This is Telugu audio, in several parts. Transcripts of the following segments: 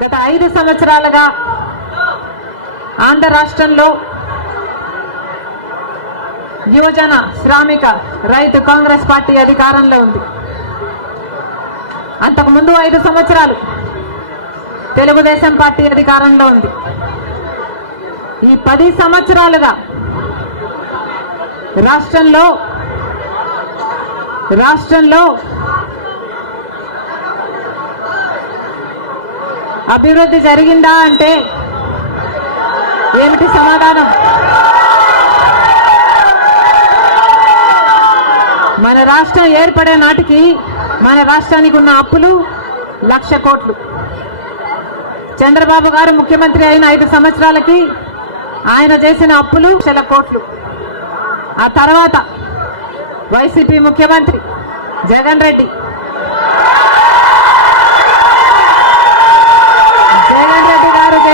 గత ఐదు సంవత్సరాలుగా ఆంధ్ర రాష్ట్రంలో యువజన శ్రామిక రైతు కాంగ్రెస్ పార్టీ అధికారంలో ఉంది. అంతకుముందు ఐదు సంవత్సరాలు తెలుగుదేశం పార్టీ అధికారంలో ఉంది. ఈ పది సంవత్సరాలుగా రాష్ట్రంలో రాష్ట్రంలో అభివృద్ధి జరిగిందా అంటే ఏమిటి సమాధానం? మన రాష్ట్రం ఏర్పడే నాటికి మన రాష్ట్రానికి ఉన్న అప్పులు లక్ష కోట్లు. చంద్రబాబు గారు ముఖ్యమంత్రి అయిన ఐదు సంవత్సరాలకి ఆయన చేసిన అప్పులు లక్షల కోట్లు. ఆ తర్వాత వైసీపీ ముఖ్యమంత్రి జగన్ రెడ్డి జగన్ రెడ్డి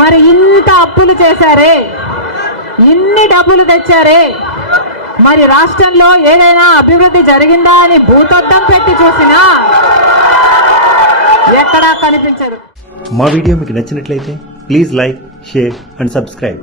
మరి ఇంత అప్పులు చేశారే? ఇన్ని డబ్బులు తెచ్చారే? మరి రాష్ట్రంలో ఏదైనా అభివృద్ధి జరిగిందా అని భూతద్దం పెట్టి చూసినా ఎక్కడా కనిపించరు మా వీడియో మీకు నచ్చినట్లయితే please like share and subscribe.